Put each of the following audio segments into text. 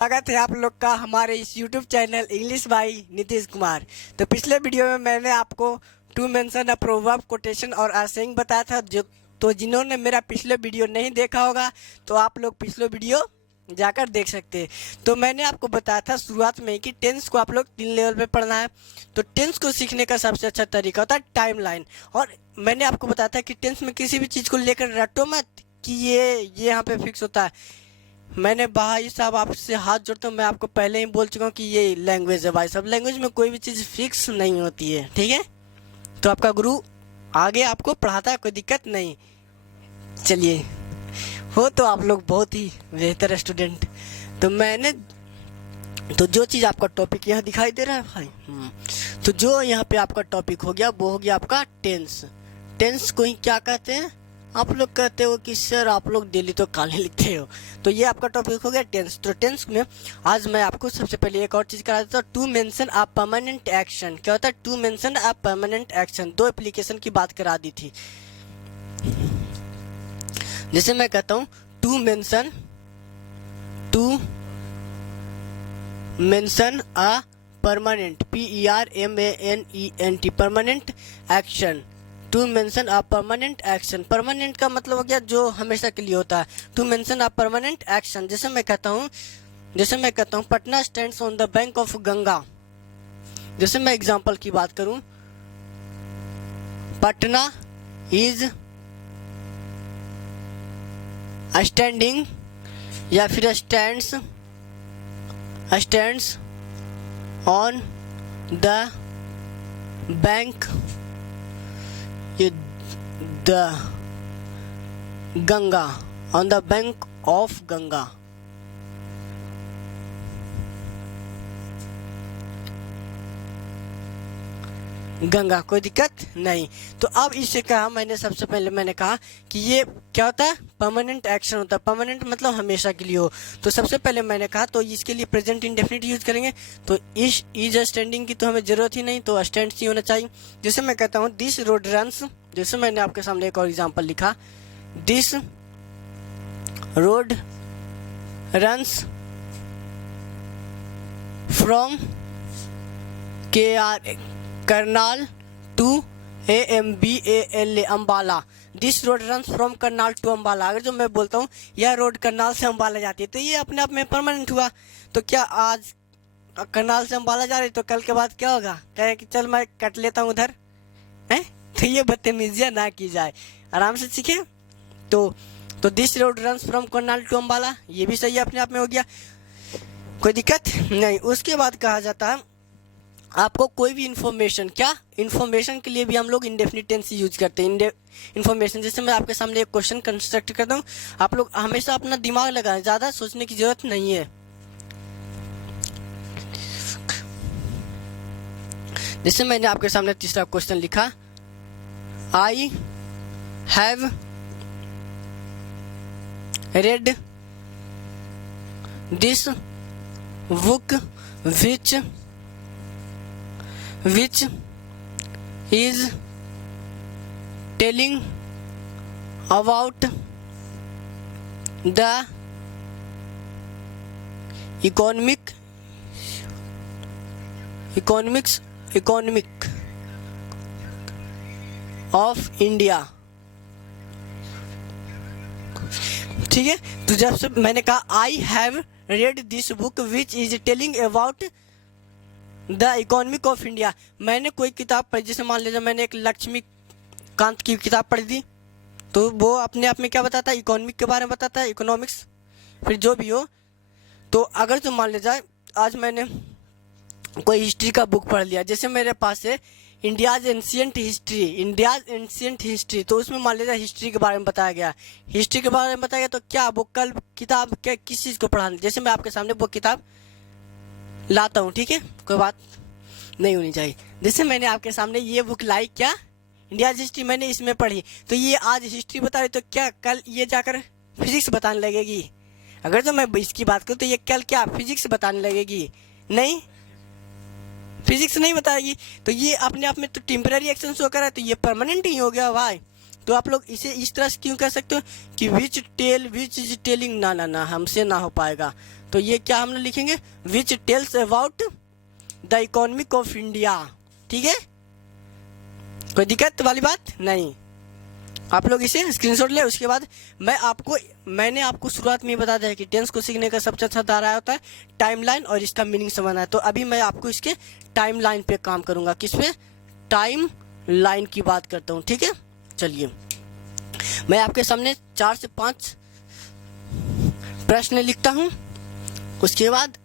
स्वागत है आप लोग का हमारे इस YouTube channel English by Nitish Kumar. तो पिछले वीडियो में मैंने आपको to mention a proverb, quotation और अ सेइंग बताया था। तो जिन्होंने मेरा पिछले वीडियो नहीं देखा होगा तो आप लोग पिछले वीडियो जाकर देख सकते हैं। तो मैंने आपको बताया था शुरुआत में कि टेंस को आप लोग 3 लेवल पे पढ़ना है। तो टेंस को सीखने का सबसे अच्छा तरीका होता है टाइमलाइन। और मैंने आपको बताया था कि टेंस में किसी भी चीज़ को लेकर रटो मत कि ये यहाँ पे फिक्स होता है। मैंने भाई साहब आपसे हाथ जोड़ता हूँ, मैं आपको पहले ही बोल चुका हूँ कि ये लैंग्वेज है भाई साहब। लैंग्वेज में कोई भी चीज़ फिक्स नहीं होती है, ठीक है। तो आपका गुरु आगे आपको पढ़ाता है, कोई दिक्कत नहीं। चलिए, हो तो आप लोग बहुत ही बेहतर स्टूडेंट। तो जो चीज़ आपका टॉपिक यहाँ दिखाई दे रहा है भाई, तो जो यहाँ पे आपका टॉपिक हो गया वो हो गया आपका टेंस। टेंस को ही क्या कहते हैं? आप लोग कहते हो कि सर आप लोग डेली तो काले लिखते हो। तो ये आपका टॉपिक हो गया टेंस। तो टेंस में आज मैं आपको सबसे पहले एक और चीज़ करा देता हूँ, to mention a permanent action. क्या होता है to mention a permanent action? 2 application की बात करा दी थी। जैसे मैं कहता हूँ to mention a permanent, PERMANENT, permanent action. To mention a permanent action, permanent का मतलब हो गया जो हमेशा के लिए होता है। To mention a permanent action, जैसे मैं कहता हूँ Patna stands on the bank of Ganga. जैसे मैं एग्जांपल की बात करूं, पटना इज स्टैंडिंग या फिर stands on the bank the Ganga, on the bank of Ganga. Ganga, कोई दिक्कत नहीं। तो अब इससे कहा मैंने, सबसे पहले मैंने कहा कि ये क्या होता है, परमानेंट एक्शन होता है। परमानेंट मतलब हमेशा के लिए हो। तो सबसे पहले मैंने कहा तो इसके लिए प्रेजेंट इंडेफिनिट यूज करेंगे। तो इज स्टैंडिंग की तो हमें जरूरत ही नहीं, तो स्टैंड ही होना चाहिए। जैसे मैं कहता हूँ दिस रोड रन्स, जैसे मैंने आपके सामने एक और एग्जाम्पल लिखा, this road runs from Karnal to AMBALA Ambala. This road run from Karnal to Ambala. अगर जो मैं बोलता हूँ यह रोड करनाल से अम्बाला जाती है तो ये अपने आप में परमानेंट हुआ। तो क्या आज करनाल से अम्बाला जा रही तो कल के बाद क्या होगा, कहे कि चल मैं कट लेता हूँ उधर है। तो ये बदतमीजियाँ ना की जाए, आराम से सीखे। तो this road run from Karnal to Ambala, ये भी सही अपने आप में हो गया, कोई दिक्कत नहीं। उसके बाद कहा जाता है आपको कोई भी इन्फॉर्मेशन, क्या इन्फॉर्मेशन के लिए भी हम लोग इंडेफिनिट टेंस यूज करते हैं। इन्फॉर्मेशन, जैसे मैं आपके सामने एक क्वेश्चन कंस्ट्रक्ट करता हूँ, आप लोग हमेशा अपना दिमाग लगाएं, ज़्यादा सोचने की जरूरत नहीं है। जैसे मैंने आपके सामने तीसरा क्वेश्चन लिखा, I have read this book which is telling about the economic of India। ठीक है। तो जब से मैंने कहा I have read this book which is telling about the economic of India, मैंने कोई किताब पढ़ी, जैसे मान लीजिए मैंने एक लक्ष्मीकांत की किताब पढ़ी थी, तो वो अपने आप में क्या बताता है, इकोनॉमिक के बारे में बताता है, इकोनॉमिक्स फिर जो भी हो। तो अगर जो मान लीजिए आज मैंने कोई हिस्ट्री का बुक पढ़ लिया, जैसे मेरे पास है इंडियाज एंशियंट हिस्ट्री, तो उसमें मान लीजिए हिस्ट्री के बारे में बताया गया, तो क्या वो कल किताब क्या किस चीज़ को पढ़ाना, जैसे मैं आपके सामने वो किताब लाता हूँ, ठीक है, कोई बात नहीं होनी चाहिए। जैसे मैंने आपके सामने ये बुक लाई, क्या इंडियाज हिस्ट्री मैंने इसमें पढ़ी, तो ये आज हिस्ट्री बता रही, तो क्या कल ये जाकर फिजिक्स बताने लगेगी? अगर तो मैं इसकी बात करूँ तो ये कल क्या फिजिक्स बताने लगेगी? नहीं, फिजिक्स नहीं बताएगी। तो ये अपने आप में तो टेम्पररी एक्शन शो कर रहा है, तो ये परमानेंट ही हो गया भाई। तो आप लोग इसे इस तरह से क्यों कह सकते हो कि विच इज टेलिंग, ना ना ना हमसे ना हो पाएगा। तो ये क्या हम लोग लिखेंगे, which tells about the economic of India. ठीक है, कोई दिक्कत वाली बात नहीं, आप लोग इसे स्क्रीनशॉट ले। उसके बाद मैंने आपको शुरुआत में ही बता दिया कि टेंस को सीखने का सबसे अच्छा तरीका होता है टाइमलाइन और इसका मीनिंग समझना है। तो अभी मैं आपको इसके टाइमलाइन पे काम करूंगा। किस पे, टाइम लाइन की बात करता हूँ। ठीक है, चलिए मैं आपके सामने 4 से 5 प्रश्न लिखता हूँ, उसके बाद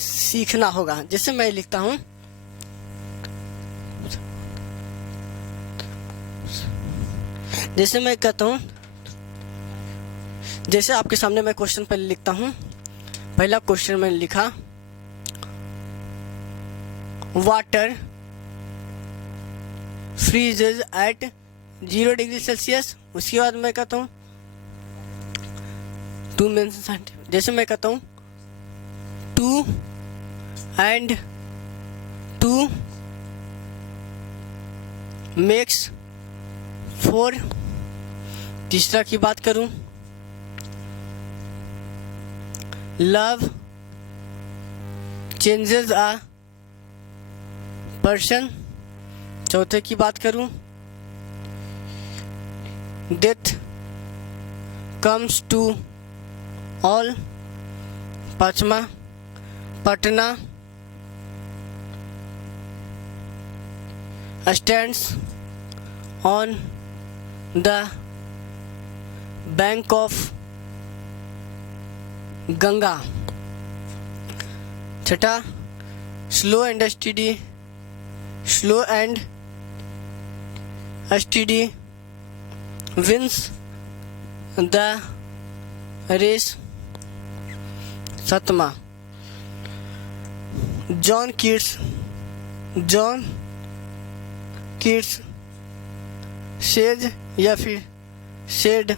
सीखना होगा। जैसे मैं लिखता हूँ, जैसे मैं कहता हूँ, जैसे आपके सामने मैं क्वेश्चन पहले लिखता हूँ। पहला क्वेश्चन मैंने लिखा, water freezes at 0 degree Celsius. उसके बाद मैं कहता हूँ टू मेंशन, जैसे मैं कहता हूँ 2 and 2 makes 4। तीसरा की बात करूं, लव चेंजेस अ पर्सन। चौथे की बात करूं, डेथ कम्स टू ऑल। पांचवा, Patna stands on the bank of Ganga. छठा, slow and study wins the race. सातवां, जॉन कीट्स सेज या फिर said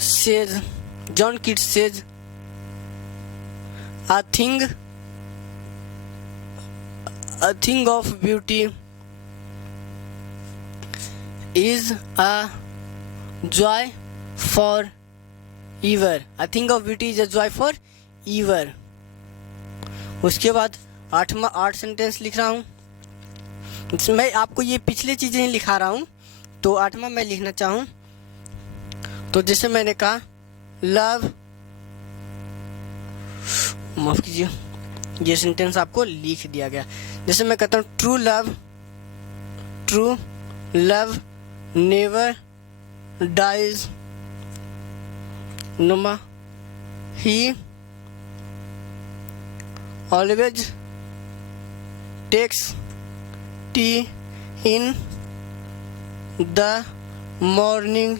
says, John Keats says a thing of beauty is a joy for ever। a thing of beauty is a joy for ever। उसके बाद 8 sentence लिख रहा हूँ। मैं आपको ये पिछले चीजें ही लिखा रहा हूँ, तो 8वां मैं लिखना चाहूँ। तो जैसे मैंने कहा, लव, माफ कीजिए, ये सेंटेंस आपको लिख दिया गया। जैसे मैं कहता हूँ, ट्रू लव नेवर डाइज, नुमा he always takes tea in the morning.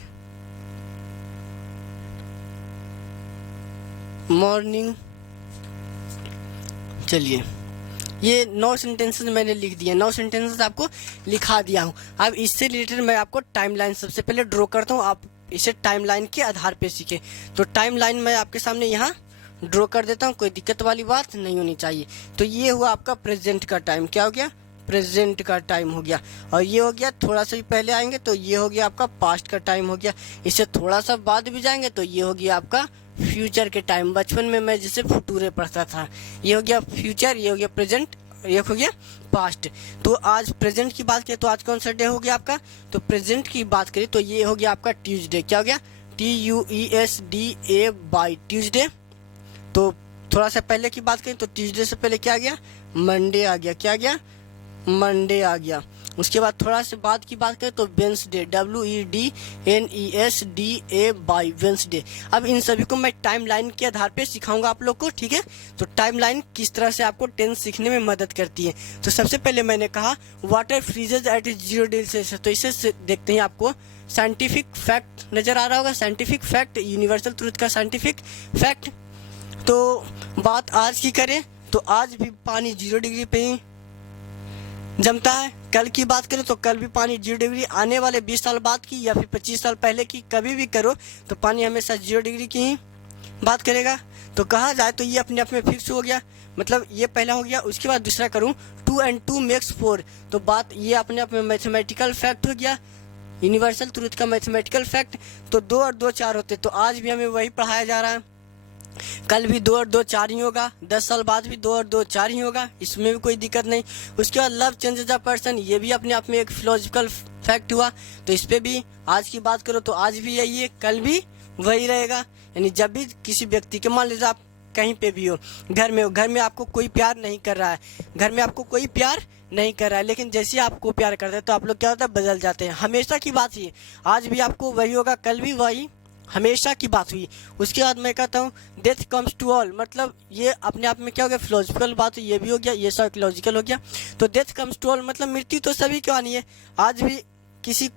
चलिए, ये 9 सेंटेंसेस मैंने लिख दिए, 9 सेंटेंसेस आपको लिखा दिया हूँ। अब इससे रिलेटेड मैं आपको टाइमलाइन सबसे पहले ड्रॉ करता हूँ, आप इसे टाइमलाइन के आधार पे सीखें। तो टाइमलाइन मैं आपके सामने यहाँ ड्रॉ कर देता हूँ, कोई दिक्कत वाली बात नहीं होनी चाहिए। तो ये हुआ आपका प्रेजेंट का टाइम, क्या हो गया, प्रेजेंट का टाइम हो गया। और ये हो गया, थोड़ा सा भी पहले आएंगे तो ये हो गया आपका पास्ट का टाइम हो गया। इससे थोड़ा सा बाद भी जाएंगे तो ये हो गया आपका फ्यूचर के टाइम। बचपन में मैं जैसे फुटूरे पढ़ता था, ये हो गया फ्यूचर, ये हो गया प्रेजेंट, ये हो गया पास्ट। तो आज प्रेजेंट की बात करें तो आज कौन सा डे हो गया आपका, तो प्रेजेंट की बात करें तो ये हो गया आपका ट्यूसडे। क्या हो गया, TUESDA बाई ट्यूसडे। तो थोड़ा सा पहले की बात करें तो ट्यूसडे से पहले क्या आ गया, मंडे आ गया। क्या आ गया, मंडे आ गया। उसके बाद थोड़ा से बाद की बात करें तो वेंसडे, WEDNESDA बाई वेंसडे। अब इन सभी को मैं टाइमलाइन के आधार पे सिखाऊंगा आप लोग को, ठीक है। तो टाइमलाइन किस तरह से आपको टेंस सीखने में मदद करती है। तो सबसे पहले मैंने कहा water freezes at 0 degree Celsius. तो इसे देखते हैं, आपको साइंटिफिक फैक्ट नजर आ रहा होगा, साइंटिफिक फैक्ट, यूनिवर्सल ट्रूथ का साइंटिफिक फैक्ट। तो बात आज की करें तो आज भी पानी 0 डिग्री पे ही जमता है। कल की बात करें तो कल भी पानी 0 डिग्री, आने वाले 20 साल बाद की या फिर 25 साल पहले की कभी भी करो तो पानी हमेशा 0 डिग्री की ही बात करेगा। तो कहा जाए तो ये अपने आप में फिक्स हो गया, मतलब ये पहला हो गया। उसके बाद दूसरा करूँ 2 and 2 makes 4। तो बात ये अपने आप में मैथमेटिकल फैक्ट हो गया, यूनिवर्सल ट्रूथ का मैथमेटिकल फैक्ट। तो 2 और 2 4 होते, तो आज भी हमें वही पढ़ाया जा रहा है। कल भी 2 और 2 4 ही होगा, 10 साल बाद भी 2 और 2 4 ही होगा, इसमें भी कोई दिक्कत नहीं। उसके बाद लव चेंजेस अ पर्सन, ये भी अपने आप में एक फिलोसफिकल फैक्ट हुआ। तो इस पे भी आज की बात करो तो आज भी यही है, कल भी वही रहेगा। यानी जब भी किसी व्यक्ति के, मान लीजिए आप कहीं पे भी हो, घर में आपको कोई प्यार नहीं कर रहा है, घर में आपको कोई प्यार नहीं कर रहा है, लेकिन जैसे ही आपको प्यार करते हैं तो आप लोग क्या होता है, बदल जाते हैं। हमेशा की बात ये, आज भी आपको वही होगा, कल भी वही, हमेशा की बात हुई। उसके बाद मैं कहता हूँ डेथ कम्स टू ऑल, मतलब ये अपने आप में क्या हो गया, फिलोसफिकल बात, ये भी हो गया, ये साइकोलॉजिकल हो गया। तो डेथ कम्स टू ऑल मतलब मृत्यु तो सभी को आनी है। आज भी किसी,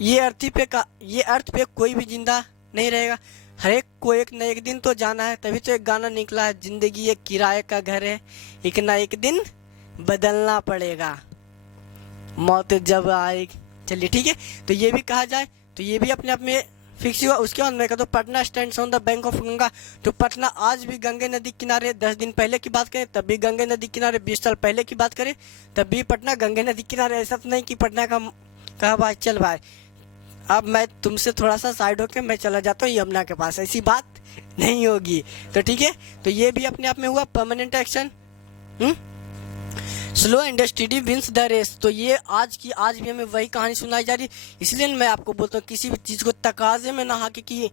ये अर्थ पे कोई भी जिंदा नहीं रहेगा, हर एक को एक न एक दिन तो जाना है। तभी तो एक गाना निकला है, जिंदगी एक किराए का घर है, एक ना एक दिन बदलना पड़ेगा, मौत जब आए। चलिए ठीक है, तो ये भी कहा जाए तो ये भी अपने आप में फिक्स हुआ। उसके बाद मैं कहता हूँ Patna stands on the bank of Ganga, तो पटना आज भी गंगे नदी किनारे। 10 दिन पहले की बात करें तब भी गंगे नदी किनारे, 20 साल पहले की बात करें तब भी पटना गंगे नदी किनारे। ऐसा तो नहीं कि पटना का कहा भाई चल भाई अब मैं तुमसे थोड़ा सा साइड होकर मैं चला जाता हूँ यमुना के पास, ऐसी बात नहीं होगी। तो ठीक है, तो ये भी अपने आप में हुआ permanent action. Slow and study wins the race, तो ये आज भी हमें वही कहानी सुनाई जा रही। इसलिए मैं आपको बोलता हूँ किसी भी चीज़ को तकाजे में ना आके कि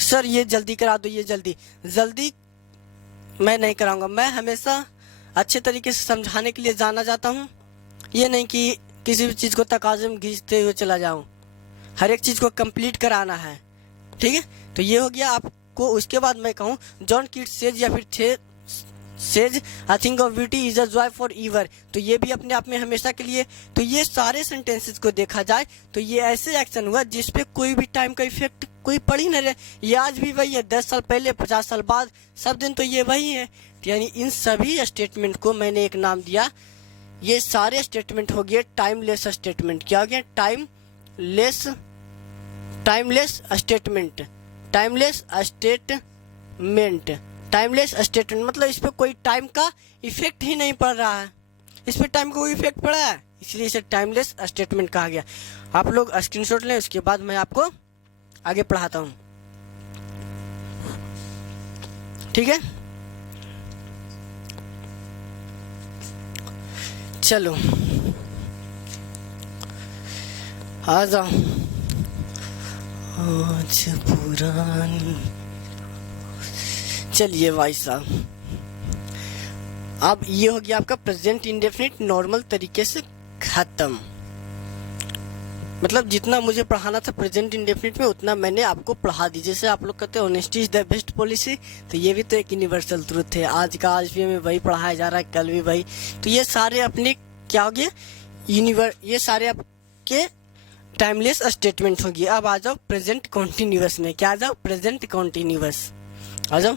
सर ये जल्दी करा दो, ये जल्दी मैं नहीं कराऊंगा। मैं हमेशा अच्छे तरीके से समझाने के लिए जाना जाता हूँ, ये नहीं कि किसी भी चीज़ को तकाजे में घिसते हुए चला जाऊँ। हर एक चीज़ को कंप्लीट कराना है, ठीक है। तो ये हो गया आपको। उसके बाद मैं कहूँ जॉन कीट्स सेज या फिर says I think of beauty is a joy for ever, तो ये भी अपने आप में हमेशा के लिए। तो ये सारे सेंटेंसेस को देखा जाए तो ये ऐसे एक्शन हुआ जिसपे कोई भी टाइम का इफेक्ट कोई पड़ ही नहीं रहे। ये आज भी वही है, 10 साल पहले, 50 साल बाद, सब दिन तो ये वही है। यानी इन सभी स्टेटमेंट को मैंने एक नाम दिया, ये सारे स्टेटमेंट हो गए टाइमलेस स्टेटमेंट। क्या हो गया, टाइमलेस स्टेटमेंट। टाइमलेस स्टेटमेंट मतलब इस पर कोई टाइम का इफेक्ट ही नहीं पड़ रहा है, इस पर टाइम का कोई इफेक्ट पड़ा है, इसलिए इसे टाइमलेस स्टेटमेंट कहा गया। आप लोग स्क्रीनशॉट लें, उसके बाद मैं आपको आगे पढ़ाता हूँ, ठीक है। चलो आ जाओ। आज पुरानी, चलिए भाई साहब, अब ये हो गया आपका प्रेजेंट इंडेफिनिट नॉर्मल तरीके से खत्म। मतलब जितना मुझे पढ़ाना था प्रेजेंट इंडेफिनिट में उतना मैंने आपको पढ़ा दी। जैसे आप लोग कहते हैं honesty is the best policy, तो ये भी तो एक यूनिवर्सल ट्रुथ है। आज भी हमें वही पढ़ाया जा रहा है, कल भी वही। तो ये सारे अपने क्या हो गए, ये सारे आपके टाइमलेस स्टेटमेंट हो गए। अब आ जाओ प्रेजेंट कॉन्टिन्यूअस में। क्या आ जाओ, प्रेजेंट कॉन्टिन्यूअस आ जाओ।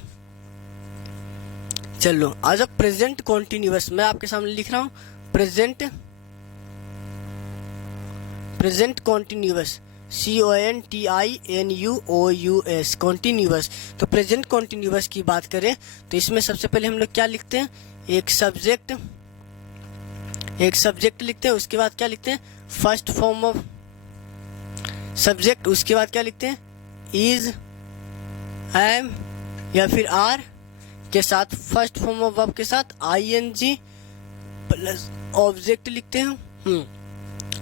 चलो आ जाओ प्रेजेंट कॉन्टिन्यूअस, मैं आपके सामने लिख रहा हूँ प्रेजेंट कॉन्टिन्यूअस, CONTINUOUS कॉन्टिन्यूअस। तो प्रेजेंट कॉन्टिन्यूअस की बात करें तो इसमें सबसे पहले हम लोग क्या लिखते हैं, एक सब्जेक्ट लिखते हैं। उसके बाद क्या लिखते हैं, फर्स्ट फॉर्म ऑफ सब्जेक्ट। उसके बाद क्या लिखते हैं, इज, एम या फिर आर के साथ, फर्स्ट फॉर्म ऑफ वर्ब के साथ ING प्लस ऑब्जेक्ट लिखते हैं।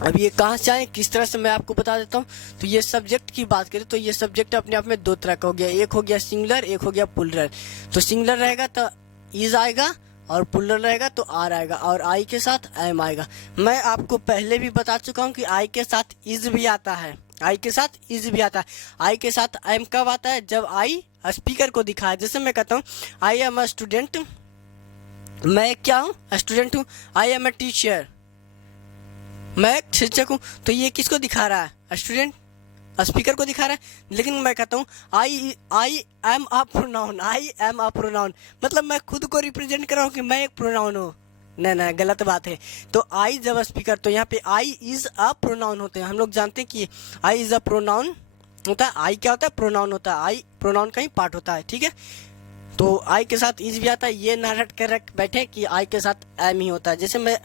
अब ये कहाँ से आए, किस तरह से, मैं आपको बता देता हूँ। तो ये सब्जेक्ट की बात करें तो ये सब्जेक्ट अपने आप में दो तरह का हो गया, एक हो गया सिंगुलर, एक हो गया प्लूरल। तो सिंगुलर रहेगा तो इज आएगा और प्लूरल रहेगा तो आर आएगा, और आई के साथ एम आएगा। मैं आपको पहले भी बता चुका हूँ कि आई के साथ इज भी आता है, आई के साथ एम कब आता है, जब आई स्पीकर को दिखाए। जैसे मैं कहता हूँ आई एम अ स्टूडेंट, मैं क्या हूँ, स्टूडेंट हूँ। आई एम अ टीचर, मैं शिक्षक हूँ। तो ये किसको दिखा रहा है, स्टूडेंट, स्पीकर को दिखा रहा है। लेकिन मैं कहता हूँ आई एम अ प्रोनाउन, मतलब मैं खुद को रिप्रेजेंट कर रहा हूँ कि मैं एक प्रोनाउन हूँ। नहीं, गलत बात है। तो आई जब स्पीकर, तो यहाँ पे आई इज अ प्रोनाउन होते हैं। हम लोग जानते हैं कि आई इज अ प्रोनाउन होता है। आई क्या होता है, प्रोनाउन होता है। आई प्रोनाउन का ही पार्ट होता है, ठीक है। तो आई के साथ इज भी आता है। ये ना रट कर रख बैठे कि आई के साथ एम ही होता है। जैसे मैं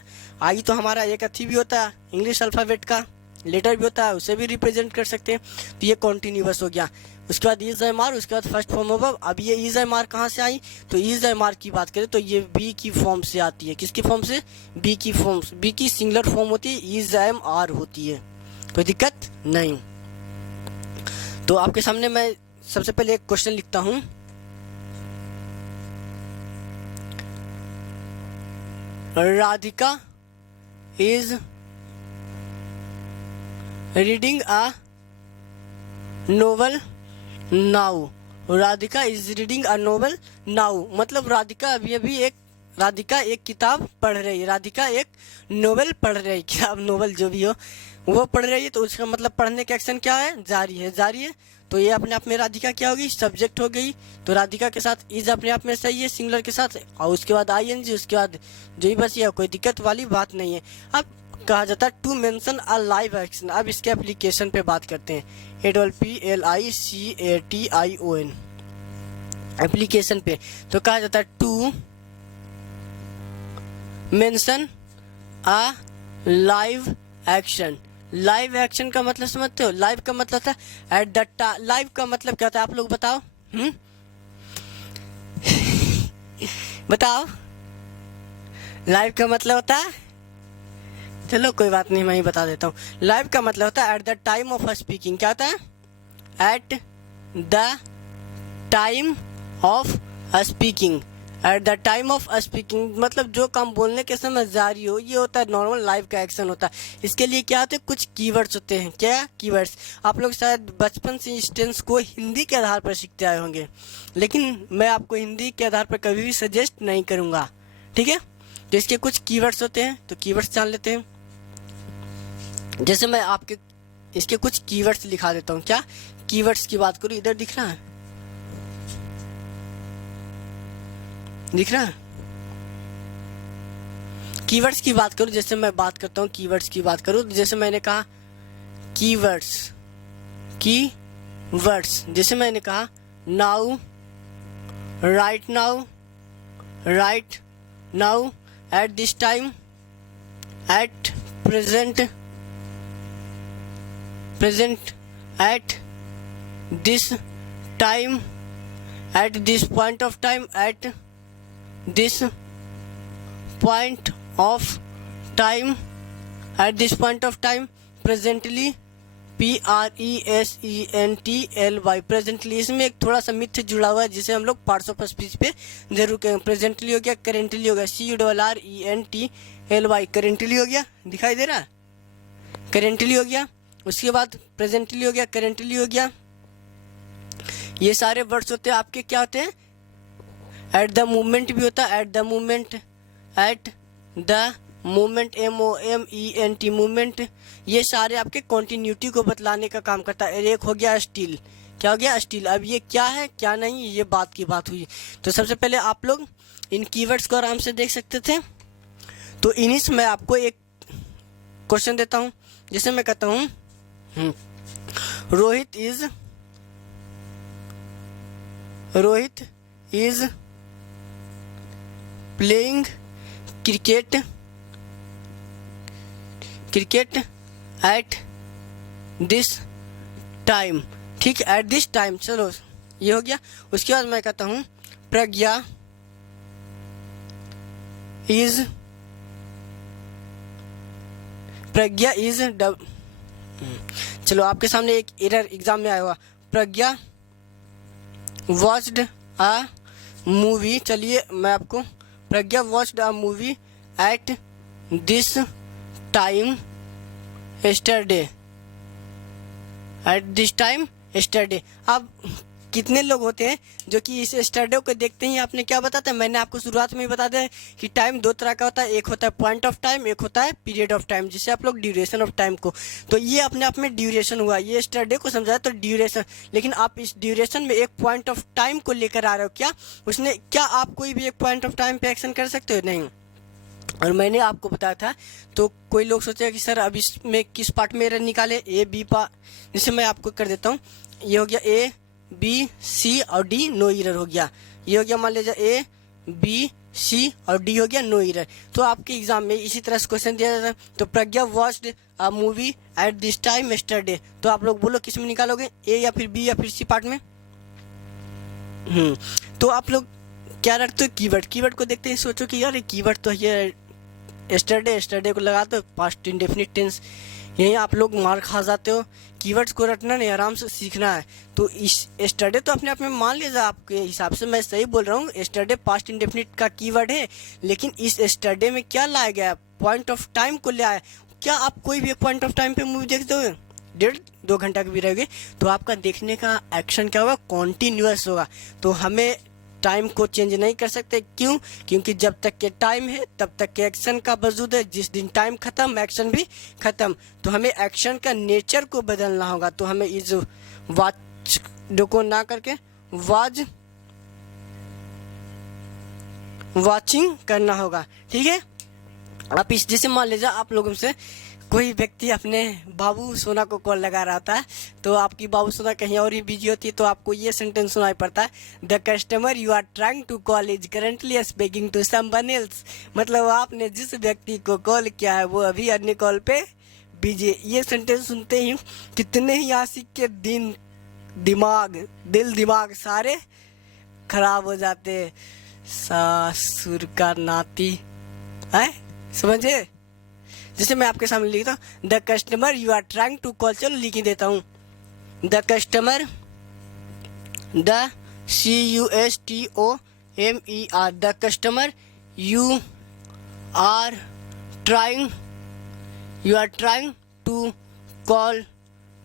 आई तो हमारा एक अथी भी होता है इंग्लिश अल्फ़ाबेट का, लेटर भी होता है, उसे भी रिप्रेजेंट कर सकते हैं। तो ये कॉन्टिन्यूअस हो गया। उसके बाद इज एम आर, उसके बाद फर्स्ट फॉर्म ऑफ वर्ब। अब ये इज एम आर कहाँ से आई, तो इज एम आर की बात करें तो ये बी की फॉर्म से आती है। किसकी फॉर्म से, बी की फॉर्म। बी की सिंगुलर फॉर्म होती है, इज एम आर होती है, कोई दिक्कत नहीं। तो आपके सामने मैं सबसे पहले एक क्वेश्चन लिखता हूं। Radhika is reading a novel now. Radhika is reading a novel now, मतलब राधिका राधिका एक किताब पढ़ रही है। राधिका एक नोवेल पढ़ रही है, किताब नोवेल जो भी हो वो पढ़ रही है। तो उसका मतलब पढ़ने का एक्शन क्या है, जारी है, जारी है। तो ये अपने आप में राधिका क्या होगी, सब्जेक्ट हो गई। तो राधिका के साथ इज अपने आप में सही है सिंगुलर के साथ, और उसके बाद आईएनजी, उसके बाद जो ही बची है, कोई दिक्कत वाली बात नहीं है। अब कहा जाता है to mention a live action. अब इसके एप्लीकेशन पे बात करते हैं, APPLICATION एप्लीकेशन पे। तो कहा जाता है to mention a live action. Live action का मतलब समझते हो, लाइव का मतलब था एट द टाइम। लाइव का मतलब क्या होता है, आप लोग बताओ। बताओ, लाइव का मतलब होता है, चलो कोई बात नहीं, मैं ही बता देता हूँ। लाइव का मतलब होता है at the time of speaking. क्या होता है, at the time of speaking. At the time of speaking मतलब जो काम बोलने के समय जारी हो, ये होता है नॉर्मल लाइव का एक्शन होता है। इसके लिए क्या होते हैं, कुछ कीवर्ड्स होते हैं। क्या कीवर्ड्स, आप लोग शायद बचपन से इस टेंस को हिंदी के आधार पर सीखते आए होंगे, लेकिन मैं आपको हिंदी के आधार पर कभी भी सजेस्ट नहीं करूँगा, ठीक है। तो इसके कुछ कीवर्ड्स होते हैं, तो कीवर्ड्स जान लेते हैं। जैसे मैं आपके इसके कुछ कीवर्ड्स लिखा देता हूँ। क्या कीवर्ड्स की बात करूँ, इधर दिख रहा है, दिख रहा है। कीवर्ड्स की बात करूँ, जैसे मैं बात करता हूँ कीवर्ड्स की बात करूँ, जैसे मैंने कहा कीवर्ड्स, जैसे मैंने कहा now, right now, eight this time, at present, eight this time, at this point of time, at this point of time, at this point of time, presently, PRESENTLY, presently. इसमें एक थोड़ा सा मिथ जुड़ा हुआ है जिसे हम लोग पार्ट्स ऑफ स्पीच पे जरूर करेंगे। प्रेजेंटली हो गया, करेंटली हो गया, CURRENTLY, करेंटली हो गया, दिखाई दे रहा है, करेंटली हो गया। उसके बाद प्रेजेंटली हो गया, करेंटली हो गया। ये सारे वर्ड्स होते हैं आपके, क्या होते हैं, एट द मोमेंट भी होता है, at the moment, MOMENT, movement. ये सारे आपके कॉन्टिन्यूटी को बतलाने का काम करता है। एक हो गया स्टील, क्या हो गया, स्टील। अब ये क्या है क्या नहीं, ये बात की बात हुई। तो सबसे पहले आप लोग इन कीवर्ड्स को आराम से देख सकते थे। तो इन्हीं से मैं आपको एक क्वेश्चन देता हूँ, जिसे मैं कहता हूँ Rohit is playing cricket at this time. ठीक, एट दिस टाइम, चलो ये हो गया। उसके बाद मैं कहता हूँ प्रज्ञा इज चलो आपके सामने एक एरर एग्जाम में आया हुआ, प्रज्ञा वॉच्ड अ मूवी। चलिए मैं आपको, Pragya watched a movie at this time yesterday, at this time yesterday। अब कितने लोग होते हैं जो कि इस yesterday को देखते ही आपने क्या बताता है, मैंने आपको शुरुआत में ही बता दिया कि टाइम दो तरह का होता है, एक होता है पॉइंट ऑफ टाइम, एक होता है पीरियड ऑफ टाइम, जिसे आप लोग ड्यूरेशन ऑफ टाइम को। तो ये अपने आप में ड्यूरेशन हुआ, ये yesterday को समझाया तो ड्यूरेशन। लेकिन आप इस ड्यूरेशन में एक पॉइंट ऑफ टाइम को लेकर आ रहे हो, क्या आप कोई भी एक पॉइंट ऑफ टाइम पे एक्शन कर सकते हो, नहीं। और मैंने आपको बताया था, तो कोई लोग सोचेगा कि सर अब इसमें किस पार्ट में एरर निकाले, ए बी पार्ट, जिसे मैं आपको कर देता हूँ। ये हो गया A B C और D, नो एरर हो गया। ये हो गया मान लीजिए A बी, सी और डी हो गया नो ईयर। तो आपके एग्जाम में इसी तरह से क्वेश्चन दिया जाता है। तो Pragya watched a movie at this time yesterday, तो आप लोग बोलो किस में निकालोगे, ए या फिर बी या फिर सी पार्ट में। तो आप लोग क्या रखते हो, कीवर्ड। कीवर्ड को देखते ही सोचो कि यार कीवर्ड तो ये यस्टरडे, यस्टरडे को लगा दो पास्ट इंडेफिनिट टेंस, यही आप लोग मार खा जाते हो। कीवर्ड्स को रटना नहीं, आराम से सीखना है। तो इस यस्टरडे तो अपने आप में मान लीजिए आपके हिसाब से मैं सही बोल रहा हूँ, यस्टरडे पास्ट इंडेफिनिट का कीवर्ड है, लेकिन इस यस्टरडे में क्या लाया गया, पॉइंट ऑफ टाइम को ले आया। क्या आप कोई भी एक पॉइंट ऑफ टाइम पे मूवी देखते हो, 1.5-2 घंटा की भी रहेगी, तो आपका देखने का एक्शन क्या होगा, कॉन्टिन्यूअस होगा। तो हमें टाइम को चेंज नहीं कर सकते, क्यों, क्योंकि जब तक के टाइम है तब तक के एक्शन का वजूद है। जिस दिन टाइम खत्म एक्शन भी खत्म। तो हमें एक्शन का नेचर को बदलना होगा। तो हमें इस वाच को ना करके वाचिंग करना होगा, ठीक है। आप इस जैसे मान लीजिए आप लोगों से कोई व्यक्ति अपने बाबू सोना को कॉल लगा रहा था, तो आपकी बाबू सोना कहीं और ही बिजी होती है, तो आपको ये सेंटेंस सुनाई पड़ता है, the customer you are trying to call is currently speaking to someone else. मतलब आपने जिस व्यक्ति को कॉल किया है वो अभी अन्य कॉल पे बिजी। ये सेंटेंस सुनते ही कितने ही आशिक के दिल दिमाग सारे खराब हो जाते। सासुर का नाती है, समझे। जैसे मैं आपके सामने लिखता हूँ, the customer you are trying to call, चलो लिख ही देता हूँ, the customer, the CUSTOMER, the customer you are trying to call,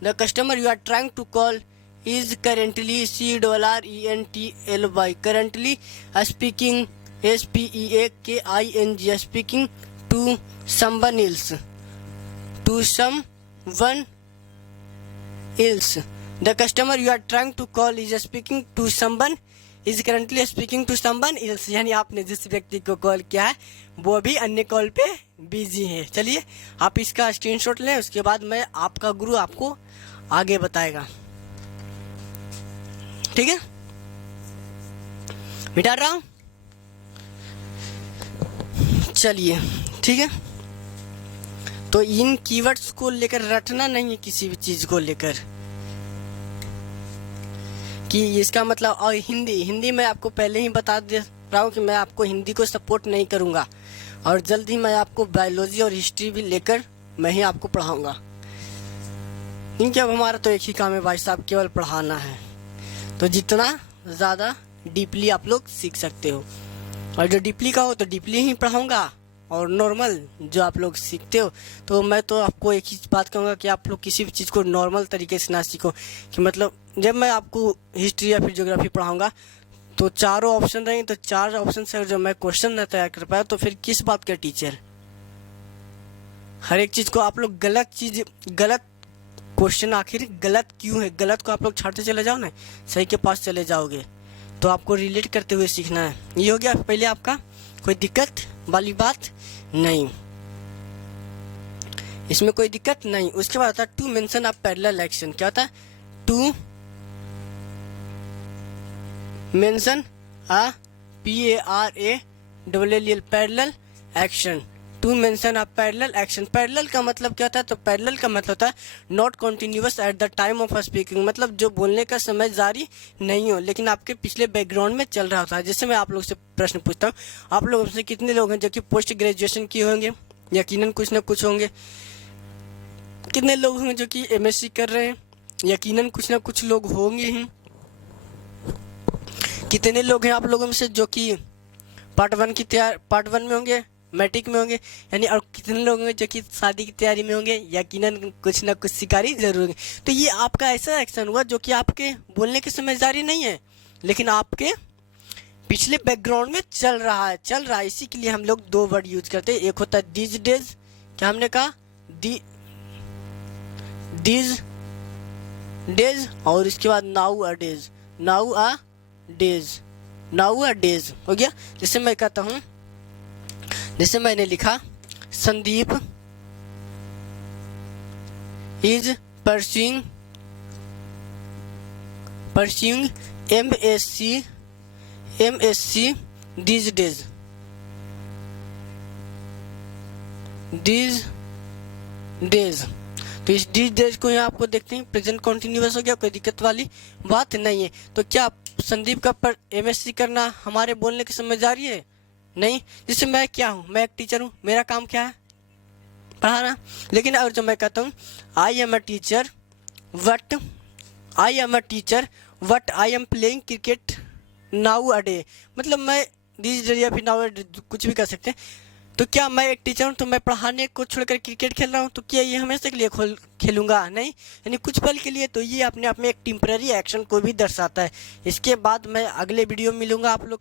the customer you are trying to call is currently CORRENTLY currently speaking SPEAKING speaking to someone else, the customer you are trying to call is speaking to someone, is currently speaking to someone else। यानी आपने जिस व्यक्ति को call किया है वो भी अन्य कॉल पे बिजी है। चलिए आप इसका स्क्रीनशॉट लें, उसके बाद मैं आपका गुरु आपको आगे बताएगा, ठीक है। मिटा रहा हूं, चलिए ठीक है। तो इन कीवर्ड्स को लेकर रटना नहीं है किसी भी चीज को लेकर, कि इसका मतलब। और हिंदी मैं आपको पहले ही बता दे रहा हूँ कि मैं आपको हिंदी को सपोर्ट नहीं करूँगा, और जल्द ही मैं आपको बायोलॉजी और हिस्ट्री भी लेकर मैं ही आपको पढ़ाऊँगा, क्योंकि अब हमारा तो एक ही काम है भाई साहब, केवल पढ़ाना है। तो जितना ज़्यादा डीपली आप लोग सीख सकते हो, और जो डीपली का हो तो डीपली ही पढ़ाऊँगा, और नॉर्मल जो आप लोग सीखते हो तो मैं तो आपको एक ही बात कहूँगा कि आप लोग किसी भी चीज़ को नॉर्मल तरीके से ना सीखो। कि मतलब जब मैं आपको हिस्ट्री या फिर ज्योग्राफी पढ़ाऊँगा तो चारों ऑप्शन रहेंगे, तो 4 ऑप्शन से जब मैं क्वेश्चन ना तैयार कर पाया तो फिर किस बात का टीचर। हर एक चीज़ को आप लोग गलत क्वेश्चन आखिर गलत क्यों है, गलत को आप लोग छाड़ते चले जाओ ना, सही के पास चले जाओगे। तो आपको रिलेट करते हुए सीखना है। ये हो गया पहले आपका, कोई दिक्कत वाली बात नहीं, इसमें कोई दिक्कत नहीं। उसके बाद आता है to mention a parallel action. क्या होता है, to mention a PARALL parallel action, to mention a parallel action. Parallel का मतलब क्या होता है, तो पैरेलल का मतलब होता है not continuous at the time of speaking, मतलब जो बोलने का समय जारी नहीं हो लेकिन आपके पिछले बैकग्राउंड में चल रहा होता है। जैसे मैं आप लोग से प्रश्न पूछता हूँ, आप लोगों से कितने लोग हैं जो कि पोस्ट ग्रेजुएशन किए होंगे, यकीनन कुछ ना कुछ होंगे। कितने लोग होंगे जो कि MSc कर रहे हैं, यकीनन कुछ ना कुछ लोग होंगे ही। कितने लोग हैं आप लोगों में से जो कि पार्ट 1 में होंगे, मैट्रिक में होंगे, यानी और कितने लोग होंगे जो कि शादी की तैयारी में होंगे, यकीनन कुछ ना कुछ शिकारी जरूर होंगे। तो ये आपका ऐसा एक्शन हुआ जो कि आपके बोलने के समय जारी नहीं है लेकिन आपके पिछले बैकग्राउंड में चल रहा है। इसी के लिए हम लोग 2 वर्ड यूज करते हैं, एक होता है दीज डेज, क्या हमने कहा, दीज डेज, और इसके बाद नाउ अ डेज हो गया। जैसे मैं कहता हूँ, जैसे मैंने लिखा, Sandeep is pursuing MSc these days, these days। तो इस these days को यहाँ आपको देखते हैं प्रेजेंट कॉन्टिन्यूअस हो गया, कोई दिक्कत वाली बात नहीं है। तो क्या संदीप का पर एमएससी करना हमारे बोलने की समझ आ रही है? नहीं। जिससे मैं क्या हूँ, मैं एक टीचर हूँ, मेरा काम क्या है, पढ़ाना। लेकिन अगर जो मैं कहता हूँ I am a teacher what I am a teacher what I am playing cricket now a day, मतलब मैं दिस डे या फिर नाउ कुछ भी कर सकते हैं। तो क्या मैं एक टीचर हूँ तो मैं पढ़ाने को छोड़कर क्रिकेट खेल रहा हूँ, तो क्या ये हमेशा के लिए खेलूंगा? नहीं, यानी कुछ पल के लिए। तो ये अपने आप में एक टेम्पररी एक्शन को भी दर्शाता है। इसके बाद मैं अगले वीडियो में मिलूंगा आप लोग।